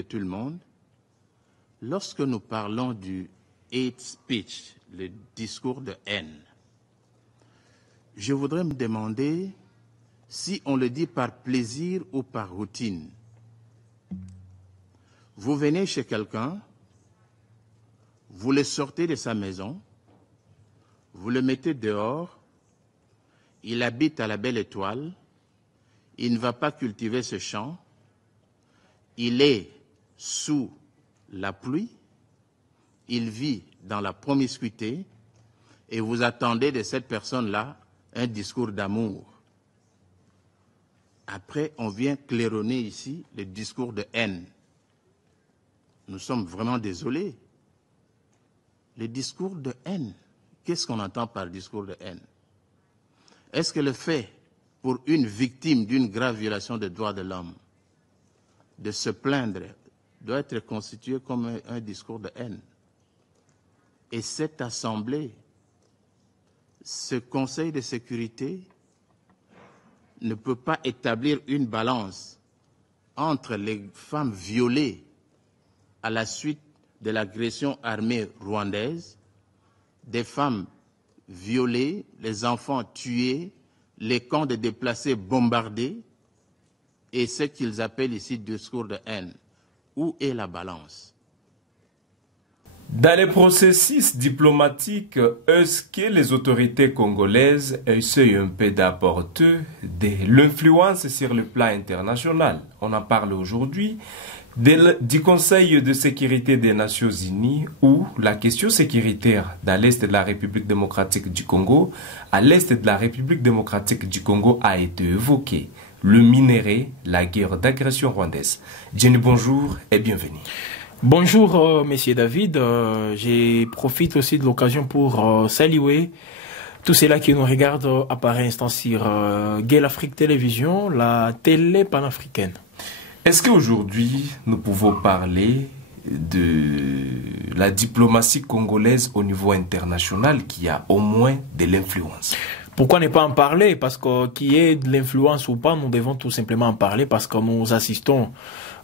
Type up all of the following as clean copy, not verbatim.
de tout le monde, lorsque nous parlons du hate speech, le discours de haine, je voudrais me demander si on le dit par plaisir ou par routine. Vous venez chez quelqu'un, vous le sortez de sa maison, vous le mettez dehors, il habite à la Belle Étoile, il ne va pas cultiver ce champ, il est sous la pluie, il vit dans la promiscuité et vous attendez de cette personne-là un discours d'amour. Après, on vient claironner ici le discours de haine. Nous sommes vraiment désolés. Le discours de haine, qu'est-ce qu'on entend par discours de haine? Est-ce que le fait pour une victime d'une grave violation des droits de l'homme de se plaindre doit être constitué comme un discours de haine? Et cette assemblée, ce Conseil de sécurité ne peut pas établir une balance entre les femmes violées à la suite de l'agression armée rwandaise, des femmes violées, les enfants tués, les camps de déplacés bombardés et ce qu'ils appellent ici discours de haine. Où est la balance? Dans les processus diplomatiques, est-ce que les autorités congolaises essayent un peu d'apporter de l'influence sur le plan international? On en parle aujourd'hui du Conseil de sécurité des Nations Unies où la question sécuritaire dans l'Est de la République démocratique du Congo, à l'Est de la République démocratique du Congo a été évoquée. Le minerai, la guerre d'agression rwandaise. Jenny, bonjour et bienvenue. Bonjour, Monsieur David. Je profite aussi de l'occasion pour saluer tous ceux-là qui nous regardent à pareil instant sur Gale Afrique Télévision, la télé panafricaine. Est-ce qu'aujourd'hui, nous pouvons parler de la diplomatie congolaise au niveau international qui a au moins de l'influence? Pourquoi ne pas en parler? Parce que qu'il y ait de l'influence ou pas, nous devons tout simplement en parler parce que nous assistons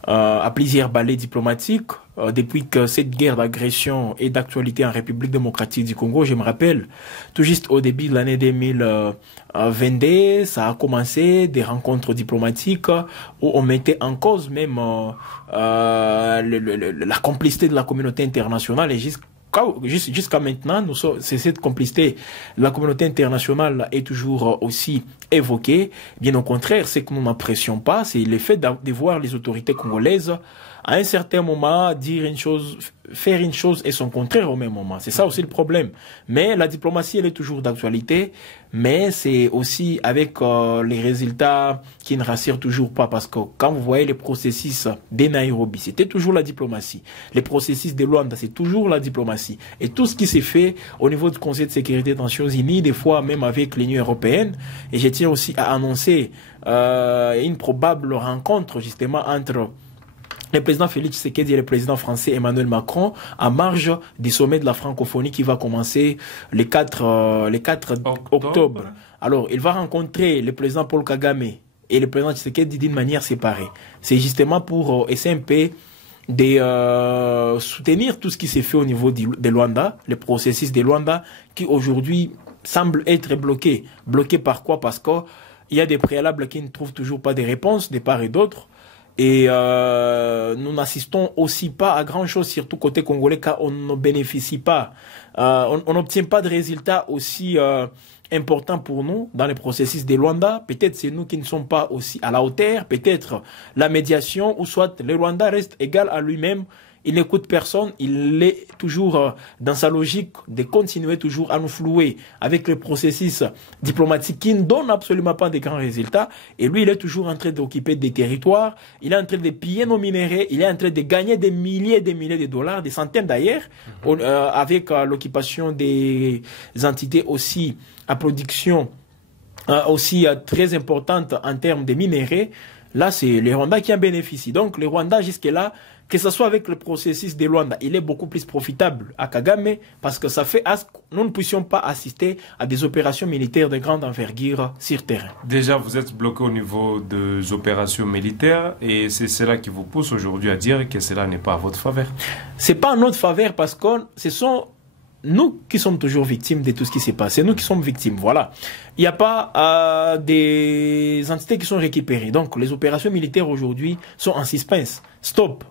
à plusieurs balais diplomatiques depuis que cette guerre d'agression est d'actualité en République démocratique du Congo. Je me rappelle, tout juste au début de l'année 2022, ça a commencé des rencontres diplomatiques où on mettait en cause même la complicité de la communauté internationale et jusqu'à maintenant, c'est cette complicité de la communauté internationale est toujours aussi évoquée. Bien au contraire, ce que nous n'apprécions pas, c'est le fait de voir les autorités congolaises à un certain moment dire une chose, faire une chose et son contraire au même moment. C'est ça aussi le problème. Mais la diplomatie, elle est toujours d'actualité, mais c'est aussi avec les résultats qui ne rassurent toujours pas, parce que quand vous voyez les processus des Nairobi, c'était toujours la diplomatie. Les processus de Luanda, c'est toujours la diplomatie. Et tout ce qui s'est fait au niveau du Conseil de sécurité des Nations Unies, des fois même avec l'Union européenne, et je tiens aussi à annoncer une probable rencontre justement entre le président Félix Tshisekedi et le président français Emmanuel Macron en marge du sommet de la francophonie qui va commencer le 4 octobre. Alors, il va rencontrer le président Paul Kagame et le président Tshisekedi d'une manière séparée. C'est justement pour SMP de soutenir tout ce qui s'est fait au niveau de Luanda, le processus de Luanda qui aujourd'hui semble être bloqué. Bloqué par quoi? Parce qu'il y a des préalables qui ne trouvent toujours pas de réponses de part et d'autre. Et nous n'assistons aussi pas à grand chose, surtout côté congolais, car on ne bénéficie pas, on n'obtient pas de résultats aussi importants pour nous dans le processus de Luanda. Peut-être c'est nous qui ne sommes pas aussi à la hauteur, peut-être la médiation, ou soit le Rwanda reste égal à lui-même. Il n'écoute personne, il est toujours dans sa logique de continuer toujours à nous flouer avec le processus diplomatique qui ne donne absolument pas de grands résultats. Et lui, il est toujours en train d'occuper des territoires, il est en train de piller nos minéraux, il est en train de gagner des milliers et des milliers de dollars, des centaines d'ailleurs, avec l'occupation des entités aussi à production aussi très importante en termes de minéraux. Là, c'est le Rwanda qui en bénéficie. Donc, le Rwanda, jusque-là, que ce soit avec le processus de Luanda, il est beaucoup plus profitable à Kagame parce que ça fait à ce que nous ne puissions pas assister à des opérations militaires de grande envergure sur terrain. Déjà, vous êtes bloqué au niveau des opérations militaires et c'est cela qui vous pousse aujourd'hui à dire que cela n'est pas à votre faveur. C'est pas à notre faveur parce que ce sont nous qui sommes toujours victimes de tout ce qui s'est passé. Nous qui sommes victimes, voilà. Il n'y a pas des entités qui sont récupérées. Donc, les opérations militaires aujourd'hui sont en suspense. Stop.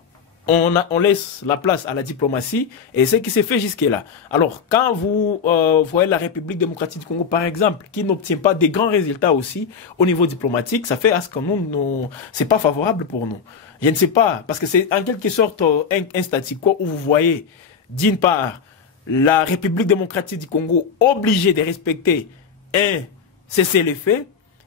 On laisse la place à la diplomatie et ce qui s'est fait jusque-là. Alors, quand vous voyez la République démocratique du Congo, par exemple, qui n'obtient pas des grands résultats aussi au niveau diplomatique, ça fait à ce que c'est pas favorable pour nous. Je ne sais pas, parce que c'est en quelque sorte un statu quo où vous voyez, d'une part, la République démocratique du Congo obligée de respecter un cessez-le-feu,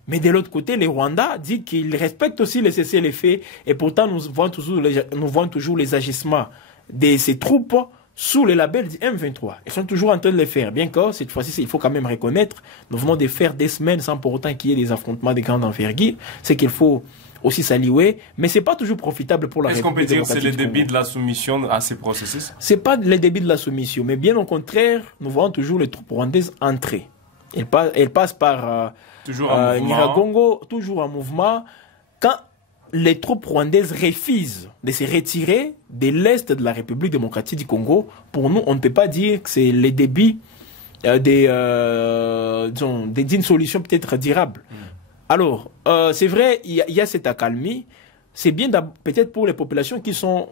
mais de l'autre côté, le Rwanda dit qu'il respecte aussi le cessez-le-feu et pourtant nous voyons toujours les agissements de ces troupes sous le label du M23. Ils sont toujours en train de le faire, bien que cette fois-ci, il faut quand même reconnaître, nous venons de faire des semaines sans pour autant qu'il y ait des affrontements de grande envergure, c'est qu'il faut aussi s'allier, mais c'est pas toujours profitable pour la République démocratique. Est-ce qu'on peut dire que c'est le début de la soumission à ces processus? C'est pas le début de la soumission, mais bien au contraire, nous voyons toujours les troupes rwandaises entrer. Elles passent par Nyiragongo, toujours en mouvement. Quand les troupes rwandaises refusent de se retirer de l'est de la République démocratique du Congo, pour nous, on ne peut pas dire que c'est le début d'une solution peut-être durable. Alors, c'est vrai, il y a cette accalmie. C'est bien peut-être pour les populations qui sont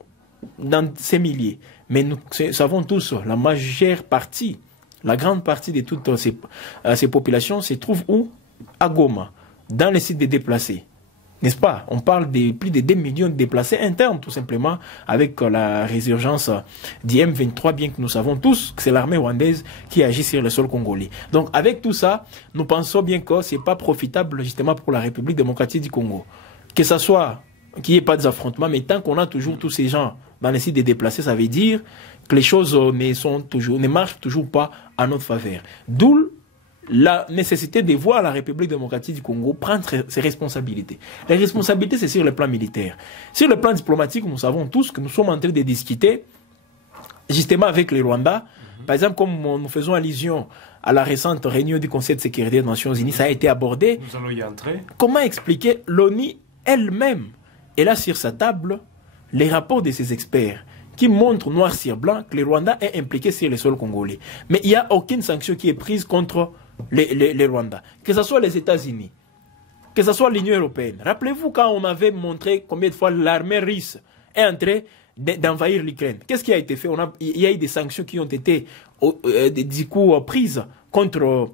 dans ces milliers. Mais nous savons tous, la majeure partie, la grande partie de toutes ces populations se trouvent où? À Goma, dans les sites de déplacés. N'est-ce pas? On parle de plus de 2 millions de déplacés internes, tout simplement, avec la résurgence du M23, bien que nous savons tous que c'est l'armée rwandaise qui agit sur le sol congolais. Donc, avec tout ça, nous pensons bien que ce n'est pas profitable, justement, pour la République démocratique du Congo. Que ce soit qu'il n'y ait pas d'affrontement, mais tant qu'on a toujours tous ces gens dans les sites de déplacés, ça veut dire que les choses ne marchent toujours pas à notre faveur. D'où la nécessité de voir la République démocratique du Congo prendre ses responsabilités. Les responsabilités, c'est sur le plan militaire. Sur le plan diplomatique, nous savons tous que nous sommes en train de discuter justement avec les Rwandais. Par exemple, comme nous faisons allusion à la récente réunion du Conseil de sécurité des Nations Unies, ça a été abordé. Nous allons y entrer. Comment expliquer l'ONU elle-même? Elle a sur sa table les rapports de ses experts qui montrent noir sur blanc que le Rwanda est impliqué sur le sol congolais. Mais il n'y a aucune sanction qui est prise contre les Rwandais. Que ce soit les États-Unis, que ce soit l'Union européenne. Rappelez-vous quand on avait montré combien de fois l'armée russe est en train d'envahir l'Ukraine. Qu'est-ce qui a été fait? Il y a eu des sanctions qui ont été du coup prises contre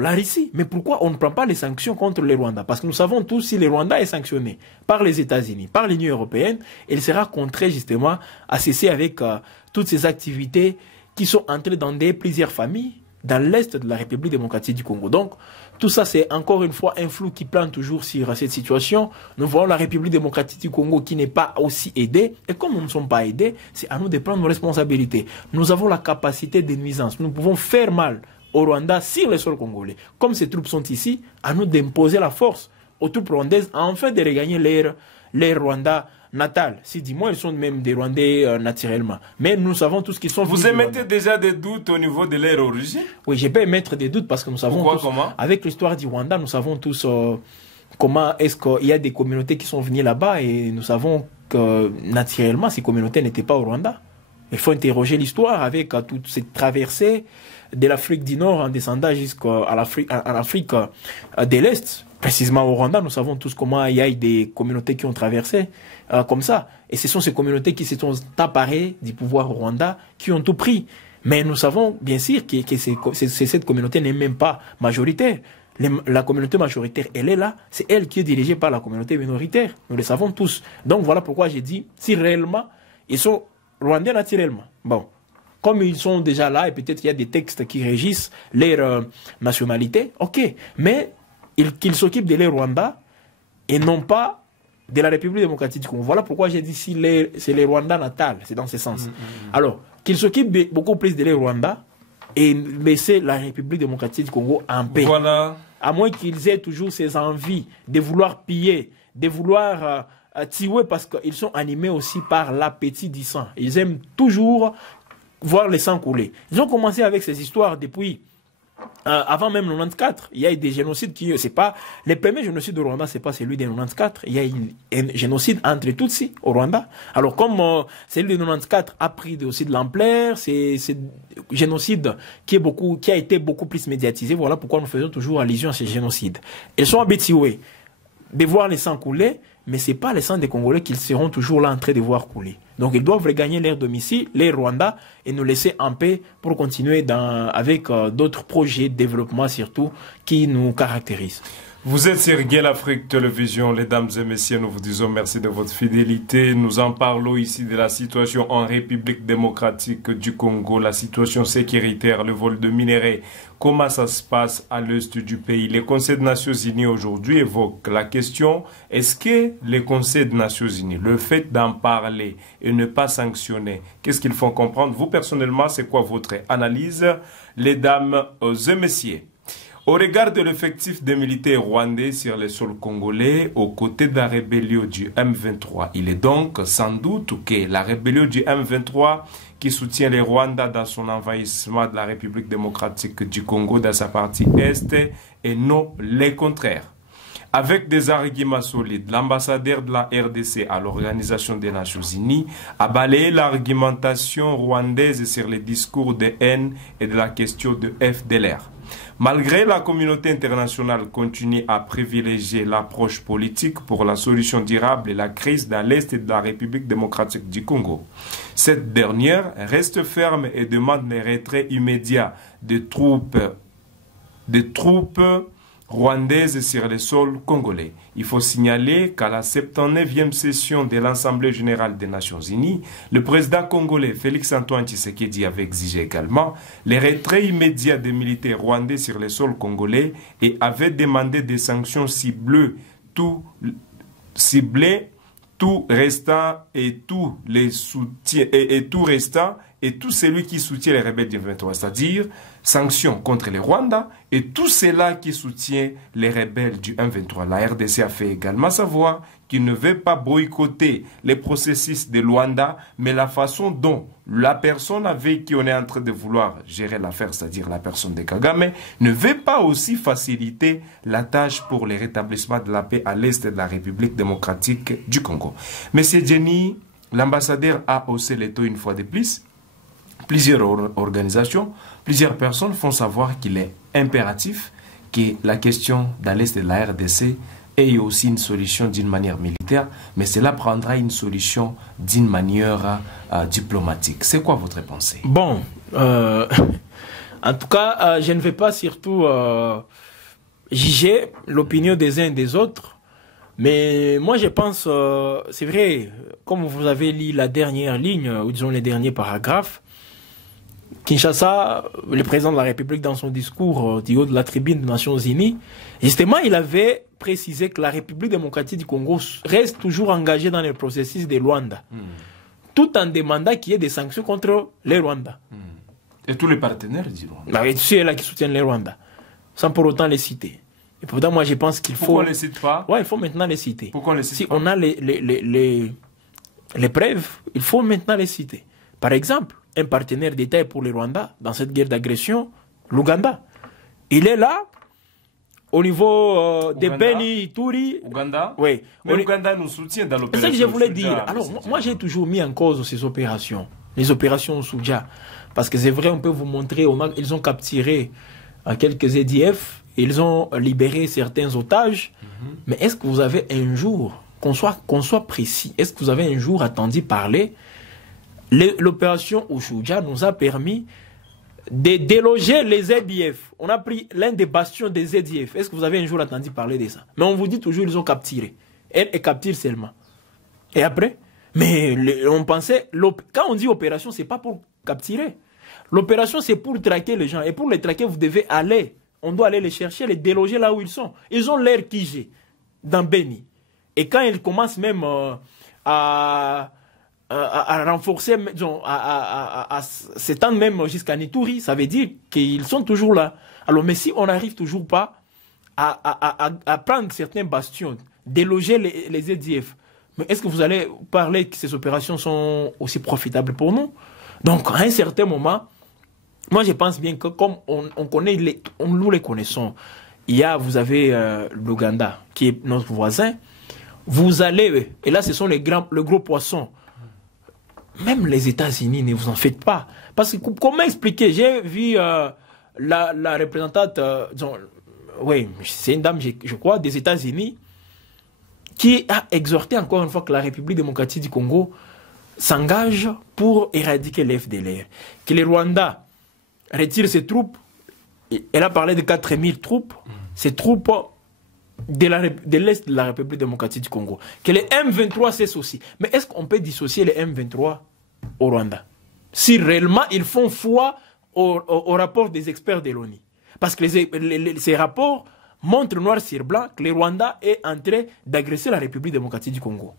la Russie. Mais pourquoi on ne prend pas les sanctions contre les Rwandais? Parce que nous savons tous, si le Rwanda est sanctionné par les États-Unis, par l'Union européenne, il sera contraint justement à cesser avec toutes ces activités qui sont entrées dans plusieurs familles dans l'est de la République démocratique du Congo. Donc, tout ça, c'est encore une fois un flou qui plane toujours sur cette situation. Nous voyons la République démocratique du Congo qui n'est pas aussi aidée. Et comme nous ne sommes pas aidés, c'est à nous de prendre nos responsabilités. Nous avons la capacité de nuisance. Nous pouvons faire mal au Rwanda sur le sol congolais. Comme ces troupes sont ici, à nous d'imposer la force aux troupes rwandaises afin de regagner leur Rwanda natal. Si du moins ils sont même des Rwandais naturellement. Mais nous savons tous qu'ils sont... Vous émettez déjà des doutes au niveau de leur origine? Oui, je peux émettre des doutes parce que nous savons tous, avec l'histoire du Rwanda, nous savons tous comment est-ce qu'il y a des communautés qui sont venues là-bas et nous savons que naturellement ces communautés n'étaient pas au Rwanda. Il faut interroger l'histoire avec toute cette traversée de l'Afrique du Nord en descendant jusqu'à l'Afrique de l'Est. Précisément au Rwanda, nous savons tous comment il y a eu des communautés qui ont traversé comme ça. Et ce sont ces communautés qui se sont emparées du pouvoir au Rwanda, qui ont tout pris. Mais nous savons bien sûr que cette communauté n'est même pas majoritaire. La communauté majoritaire, elle est là. C'est elle qui est dirigée par la communauté minoritaire. Nous le savons tous. Donc voilà pourquoi j'ai dit, si réellement, ils sont rwandais naturellement. Bon. Comme ils sont déjà là, et peut-être il y a des textes qui régissent leur nationalité, ok. Mais qu'ils s'occupent de les Rwandais et non pas de la République démocratique du Congo. Voilà pourquoi j'ai dit si c'est les Rwandais natals, c'est dans ce sens. Alors, qu'ils s'occupent beaucoup plus de les Rwandais et laisser la République démocratique du Congo en paix. Voilà. À moins qu'ils aient toujours ces envies de vouloir piller, de vouloir tués parce qu'ils sont animés aussi par l'appétit du sang. Ils aiment toujours voir le sang couler. Ils ont commencé avec ces histoires depuis avant même le 94. Il y a eu des génocides qui, c'est pas les premiers génocides au Rwanda, c'est pas celui de 94. Il y a eu un génocide entre Tutsis au Rwanda. Alors comme celui de 94 a pris aussi de l'ampleur, c'est génocide qui a été beaucoup plus médiatisé. Voilà pourquoi nous faisons toujours allusion à ces génocides. Ils sont habitués de voir les sangs couler, mais c'est pas les sangs des Congolais qu'ils seront toujours là en train de voir couler. Donc ils doivent regagner leur domicile, les Rwandais, et nous laisser en paix pour continuer avec d'autres projets de développement surtout qui nous caractérisent. Vous êtes sur Guel Afrique Télévision, mesdames et messieurs, nous vous disons merci de votre fidélité. Nous en parlons ici de la situation en République démocratique du Congo, la situation sécuritaire, le vol de minerais, comment ça se passe à l'est du pays. Les Conseils des Nations Unies aujourd'hui évoquent la question, est-ce que les Conseils des Nations Unies, le fait d'en parler et ne pas sanctionner, qu'est-ce qu'ils font comprendre? Vous personnellement, c'est quoi votre analyse, mesdames et messieurs? Au regard de l'effectif des militaires rwandais sur le sol congolais, aux côtés de la rébellion du M23, il est donc sans doute que la rébellion du M23 qui soutient les Rwandais dans son envahissement de la République démocratique du Congo dans sa partie est et non le contraire. Avec des arguments solides, l'ambassadeur de la RDC à l'Organisation des Nations Unies a balayé l'argumentation rwandaise sur les discours de haine et de la question de FDLR. Malgré la communauté internationale continue à privilégier l'approche politique pour la solution durable et la crise dans l'Est de la République démocratique du Congo, cette dernière reste ferme et demande le retrait immédiat des troupes rwandaises sur le sol congolais. Il faut signaler qu'à la 79e session de l'Assemblée générale des Nations Unies, le président congolais Félix-Antoine Tshisekedi avait exigé également le retrait immédiat des militaires rwandais sur le sol congolais et avait demandé des sanctions ciblées tout restant et tout les soutiens et tout restant et tout celui qui soutient les rebelles du 23, c'est-à-dire sanctions contre les Rwandais et tout cela qui soutient les rebelles du M23. La RDC a fait également savoir qu'il ne veut pas boycotter les processus de Luanda, mais la façon dont la personne avec qui on est en train de vouloir gérer l'affaire, c'est-à-dire la personne de Kagame, ne veut pas aussi faciliter la tâche pour le rétablissement de la paix à l'est de la République démocratique du Congo. Monsieur Jenny, l'ambassadeur a haussé les taux une fois de plus. Plusieurs organisations, plusieurs personnes font savoir qu'il est impératif que la question dans l'est de la RDC ait aussi une solution d'une manière militaire, mais cela prendra une solution d'une manière diplomatique. C'est quoi votre pensée? Bon, en tout cas, je ne vais pas surtout juger l'opinion des uns et des autres, mais moi je pense, c'est vrai, comme vous avez lu la dernière ligne, ou disons les derniers paragraphes, Kinshasa, le président de la République, dans son discours du haut de la tribune des Nations Unies, justement, il avait précisé que la République démocratique du Congo reste toujours engagée dans le processus de Luanda, tout en demandant qu'il y ait des sanctions contre les Rwandais. Et tous les partenaires du Rwanda. Tous ceux-là qui soutiennent les Rwandais, sans pour autant les citer. Et pourtant, moi, je pense qu'il faut... Pourquoi on ne les cite pas? Ouais, il faut maintenant les citer. Pourquoi on les cite si pas? on a les preuves, il faut maintenant les citer. Par exemple, un partenaire d'État pour les Rwandais dans cette guerre d'agression, l'Ouganda. Il est là, au niveau de Beni, Ituri. Ouganda? Oui. Mais l'Ouganda nous soutient dans l'opération. C'est ça que je voulais dire. Alors, moi, j'ai toujours mis en cause ces opérations. Les opérations Souja. Parce que c'est vrai, on peut vous montrer, ils ont capturé quelques EDF, ils ont libéré certains otages. Mais est-ce que vous avez un jour, qu'on soit précis, est-ce que vous avez un jour entendu parler? L'opération Ouchouja nous a permis de déloger les ZDF. On a pris l'un des bastions des ZDF. Est-ce que vous avez un jour entendu parler de ça? Mais on vous dit toujours ils ont capturé. Elle capture seulement. Et après? Mais on pensait... Quand on dit opération, c'est pas pour capturer. L'opération, c'est pour traquer les gens. Et pour les traquer, vous devez aller. On doit aller les chercher, les déloger là où ils sont. Ils ont l'air Kijé, dans Beni. Et quand ils commencent même à renforcer, disons, à s'étendre même jusqu'à Nituri, ça veut dire qu'ils sont toujours là. Alors, mais si on n'arrive toujours pas à prendre certains bastions, déloger les EDF, Mais est-ce que vous allez parler que ces opérations sont aussi profitables pour nous? Donc, à un certain moment, moi, je pense bien que comme nous les connaissons, vous avez l'Ouganda, qui est notre voisin, vous allez, et là, ce sont le gros poisson. Même les États-Unis, ne vous en faites pas. Parce que, comment expliquer? J'ai vu la représentante, oui, c'est une dame, je crois, des États-Unis, qui a exhorté encore une fois que la République démocratique du Congo s'engage pour éradiquer les FDLR. Que le Rwanda retire ses troupes. Elle a parlé de 4000 troupes. Ces troupes de l'Est de la République démocratique du Congo. Que les M23 cessent aussi. Mais est-ce qu'on peut dissocier les M23 au Rwanda? Si réellement ils font foi au rapport des experts de l'ONU. Parce que ces rapports montre noir sur blanc que le Rwanda est en train d'agresser la République démocratique du Congo.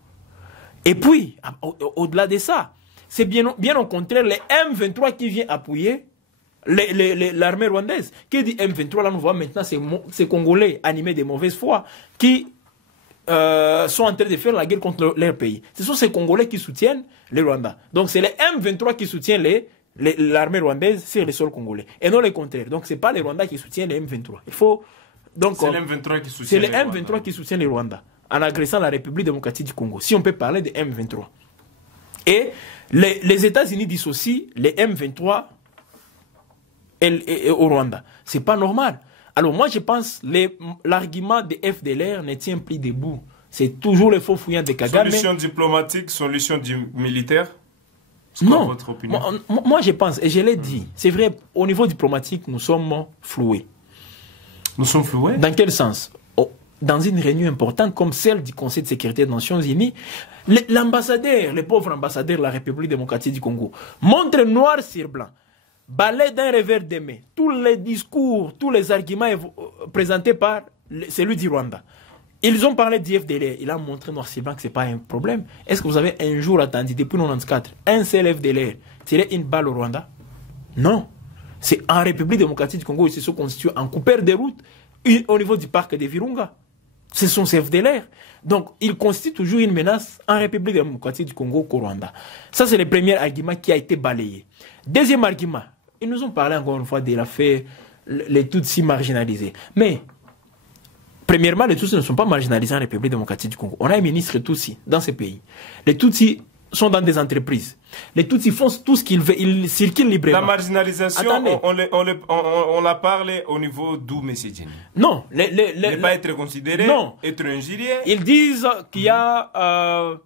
Et puis, au-delà de ça, c'est bien au contraire les M23 qui viennent appuyer l'armée rwandaise. Qui dit M23, là nous voyons maintenant ces Congolais animés de mauvaise foi qui sont en train de faire la guerre contre leur pays. Ce sont ces Congolais qui soutiennent le Rwanda. Donc c'est les M23 qui soutiennent l'armée rwandaise sur le sol congolais. Et non le contraire. Donc c'est pas les Rwandais qui soutiennent les M23. Il faut... C'est les M23 qui soutiennent les M23 qui soutiennent le Rwanda en agressant la République démocratique du Congo. Si on peut parler de M23. Et les États-Unis dissocient les M23 et au Rwanda. C'est pas normal. Alors moi je pense l'argument des FDLR ne tient plus debout. C'est toujours le faux fouillant de Kagame. Solution diplomatique, solution militaire. Non. Votre opinion? Moi je pense, et je l'ai dit, c'est vrai, au niveau diplomatique, nous sommes floués. Nous sommes floués? Dans quel sens? Dans une réunion importante comme celle du Conseil de sécurité des Nations Unies, l'ambassadeur, le pauvre ambassadeur de la République démocratique du Congo, montre noir sur blanc, balaie d'un revers de main, tous les discours, tous les arguments présentés par celui du Rwanda. Ils ont parlé du FDLR, il a montré noir sur blanc que ce n'est pas un problème. Est-ce que vous avez un jour attendu, depuis 1994, un seul FDLR tirer une balle au Rwanda? Non. C'est en République démocratique du Congo, ils se sont constitués en coupeur de route au niveau du parc de Virunga. Ce sont ces FDLR. Donc, ils constituent toujours une menace en République démocratique du Congo qu'au Rwanda. Ça, c'est le premier argument qui a été balayé. Deuxième argument, ils nous ont parlé encore une fois de l'affaire les Tutsis marginalisés. Mais, premièrement, les Tutsis ne sont pas marginalisés en République démocratique du Congo. On a un ministre Tutsi dans ce pays. Les Tutsis sont dans des entreprises. Les Tutsis font tout ce qu'ils veulent, ils circulent librement. La marginalisation, on la parle au niveau d'où, M. Djini? Non. Ne pas être considéré, non. être injurié. Ils disent qu'il y a,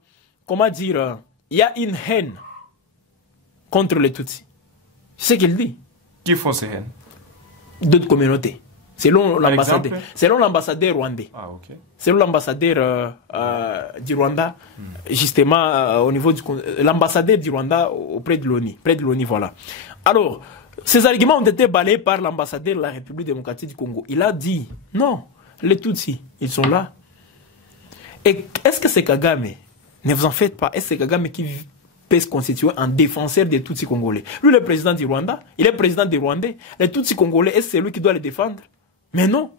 comment dire, il y a une haine contre les Tutsis. C'est ce qu'il dit. Qui font ces haines? D'autres communautés. Selon l'ambassadeur rwandais. Ah, ok. Selon l'ambassadeur du Rwanda, justement, au niveau l'ambassadeur du Rwanda auprès de l'ONU. Près de l'ONU, voilà. Alors, ces arguments ont été balayés par l'ambassadeur de la République démocratique du Congo. Il a dit, non, les Tutsis, ils sont là. Et est-ce que c'est Kagame? Ne vous en faites pas. Est-ce que c'est Kagame qui peut se constituer en défenseur des Tutsis congolais? Lui, le président du Rwanda, il est président des Rwandais. Les Tutsis congolais, est-ce que c'est lui qui doit les défendre? Mais non.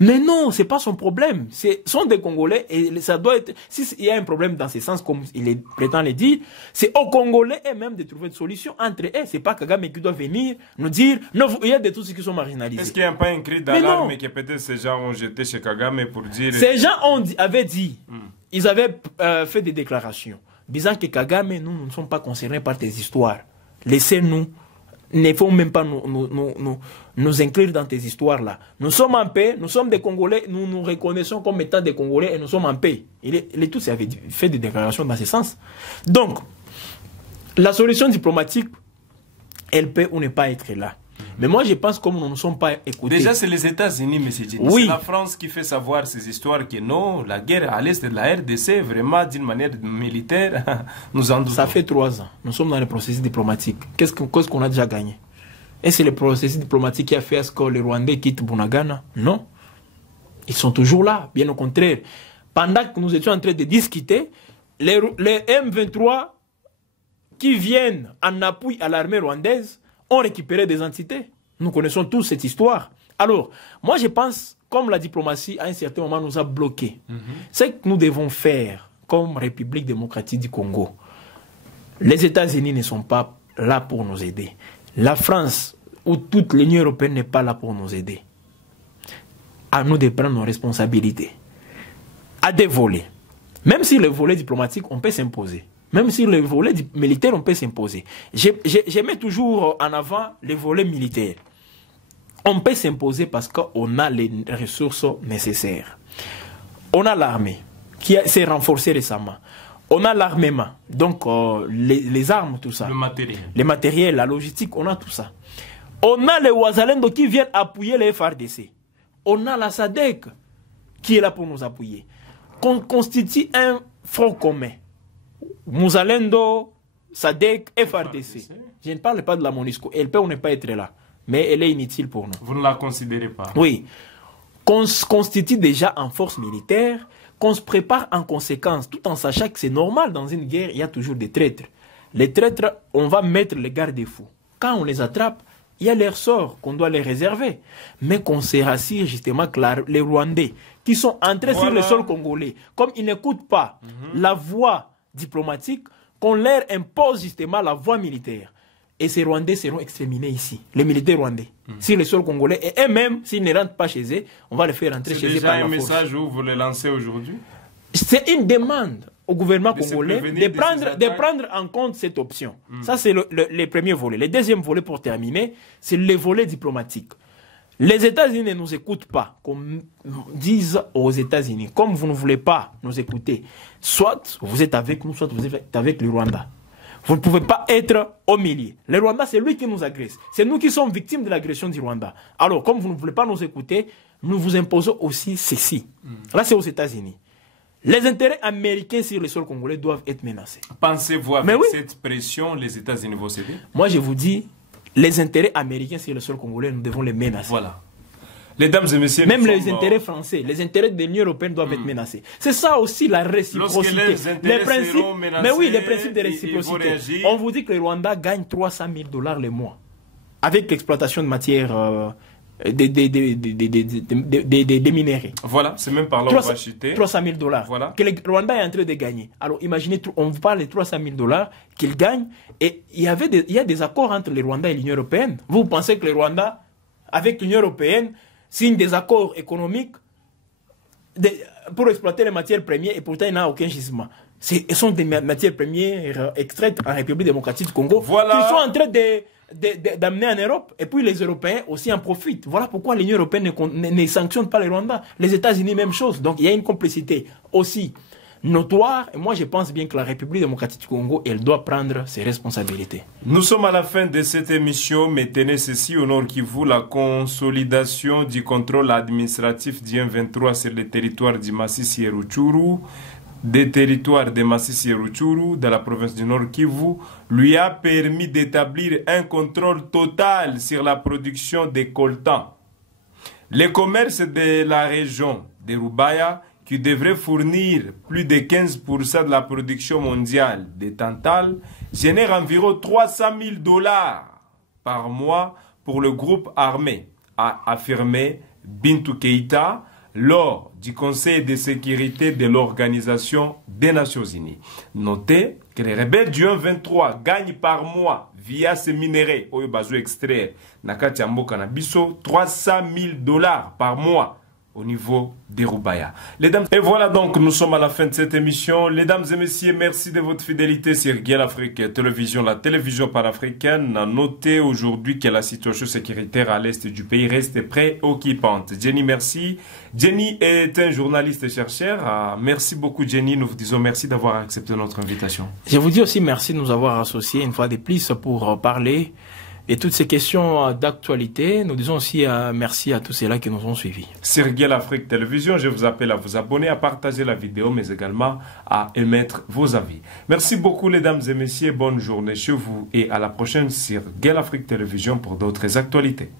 Mais non, ce n'est pas son problème. Ce sont des Congolais et ça doit être... S'il y a un problème dans ce sens, comme il prétend le dire, c'est aux Congolais eux-mêmes de trouver une solution entre eux. Ce n'est pas Kagame qui doit venir nous dire non, il y a des Tutsis qui sont marginalisés. Est-ce qu'il n'y a pas un cri d'alarme que peut-être ces gens ont jeté chez Kagame pour dire... Ces gens avaient dit, ils avaient fait des déclarations disant que Kagame, nous ne sommes pas concernés par tes histoires. Laissez-nous. Ne faut même pas nous inclure dans tes histoires-là. Nous sommes en paix, nous sommes des Congolais, nous nous reconnaissons comme étant des Congolais et nous sommes en paix. Les Tutsis avaient fait des déclarations dans ce sens. Donc, la solution diplomatique, elle peut ou ne pas être là. Mais moi, je pense que nous ne sommes pas écoutés. Déjà, c'est les États-Unis, M. Djini. Oui. C'est la France qui fait savoir ces histoires que non, la guerre à l'est de la RDC, vraiment, d'une manière militaire, nous en doutons. Ça fait 3 ans. Nous sommes dans le processus diplomatique. Qu'est-ce qu'on a déjà gagné? Et c'est le processus diplomatique qui a fait à ce que les Rwandais quittent Bunagana? Non. Ils sont toujours là, bien au contraire. Pendant que nous étions en train de discuter, les M23 qui viennent en appui à l'armée rwandaise ont récupéré des entités. Nous connaissons tous cette histoire. Alors, moi je pense, comme la diplomatie à un certain moment nous a bloqués, ce que nous devons faire comme République démocratique du Congo, les États-Unis ne sont pas là pour nous aider. La France ou toute l'Union européenne n'est pas là pour nous aider. À nous de prendre nos responsabilités. À des volets. Même si le volet diplomatique, on peut s'imposer. Même si le volet militaire, on peut s'imposer. Je mets toujours en avant les volets militaires. On peut s'imposer parce qu'on a les ressources nécessaires. On a l'armée qui s'est renforcée récemment. On a l'armement, donc les armes, tout ça. Le matériel. Les matériels, la logistique, on a tout ça. On a les Ouazalendo qui viennent appuyer les FARDC. On a la SADC qui est là pour nous appuyer. Qu'on constitue un front commun. Mouzalendo, SADC et FARDC. Je ne parle pas de la MONUSCO. Elle peut ou ne pas être là. Mais elle est inutile pour nous. Vous ne la considérez pas? Oui. Qu'on se constitue déjà en force militaire, qu'on se prépare en conséquence, tout en sachant que c'est normal dans une guerre, il y a toujours des traîtres. Les traîtres, on va mettre les garde-fous. Quand on les attrape, il y a leur sort qu'on doit les réserver. Mais qu'on se rassure justement que les Rwandais, qui sont entrés sur le sol congolais, comme ils n'écoutent pas la voie diplomatique, qu'on leur impose justement la voie militaire. Et ces Rwandais seront exterminés ici, les militaires rwandais, sur le sol congolais. Et eux-mêmes, s'ils ne rentrent pas chez eux, on va les faire rentrer chez eux par la force. C'est déjà un message où vous le lancez aujourd'hui? C'est une demande au gouvernement congolais de prendre en compte cette option. Ça, c'est le premier volet. Le deuxième volet, pour terminer, c'est le volet diplomatique. Les États-Unis ne nous écoutent pas, comme disent aux États-Unis. Comme vous ne voulez pas nous écouter, soit vous êtes avec nous, soit vous êtes avec le Rwanda. Vous ne pouvez pas être au milieu. Le Rwanda, c'est lui qui nous agresse. C'est nous qui sommes victimes de l'agression du Rwanda. Alors, comme vous ne voulez pas nous écouter, nous vous imposons aussi ceci. Là, c'est aux États-Unis. Les intérêts américains sur le sol congolais doivent être menacés. Pensez-vous avec cette pression, les États-Unis vont céder? Moi, je vous dis, les intérêts américains sur le sol congolais, nous devons les menacer. Voilà. Mesdames et messieurs, même les intérêts français, les intérêts de l'Union européenne doivent être menacés. C'est ça aussi la réciprocité. Les principes, mais oui, les principes de réciprocité. On vous dit que le Rwanda gagne 300 000 $ le mois avec l'exploitation de matières des minéraux. Voilà, c'est même par là qu'on va chuter. 300 000 $ voilà. Que le Rwanda est en train de gagner. Alors imaginez, on vous parle de 300 000 $ qu'il gagne et il y a des accords entre le Rwanda et l'Union européenne. Vous pensez que le Rwanda, avec l'Union européenne, signe des accords économiques pour exploiter les matières premières et pourtant il n'y a aucun gisement. Ce sont des matières premières extraites en République démocratique du Congo qui sont en train d'amener en Europe et puis les Européens aussi en profitent. Voilà pourquoi l'Union européenne ne sanctionne pas le Rwanda. Les États-Unis, même chose. Donc il y a une complicité aussi notoire. Et moi, je pense bien que la République démocratique du Congo, elle doit prendre ses responsabilités. Nous sommes à la fin de cette émission, mais tenez ceci au Nord Kivu, la consolidation du contrôle administratif du M23 sur le territoire du Masisi et Rutshuru, des territoires de Masisi et Rutshuru, de la province du Nord Kivu, lui a permis d'établir un contrôle total sur la production des coltans. Les commerces de la région de Rubaya, qui devrait fournir plus de 15% de la production mondiale des tantales, génère environ 300 000 $ par mois pour le groupe armé, a affirmé Bintou Keïta lors du Conseil de sécurité de l'Organisation des Nations Unies. Notez que les rebelles du 1-23 gagnent par mois via ces minéraux, au bazo extraire, nakati amboka na biso, 300 000 $ par mois au niveau des Rubaya. Et voilà donc, nous sommes à la fin de cette émission. Mesdames et messieurs, merci de votre fidélité sur Guel Afrique Télévision, la télévision panafricaine. Notez aujourd'hui que la situation sécuritaire à l'est du pays reste préoccupante. Jenny, merci. Jenny est un journaliste et chercheur. Merci beaucoup, Jenny. Nous vous disons merci d'avoir accepté notre invitation. Je vous dis aussi merci de nous avoir associés une fois de plus pour parler et toutes ces questions d'actualité. Nous disons aussi merci à tous ceux-là qui nous ont suivis. Sur Guel Afrique Télévision, je vous appelle à vous abonner, à partager la vidéo, mais également à émettre vos avis. Merci beaucoup, mesdames et messieurs. Bonne journée chez vous et à la prochaine sur Guel Afrique Télévision pour d'autres actualités.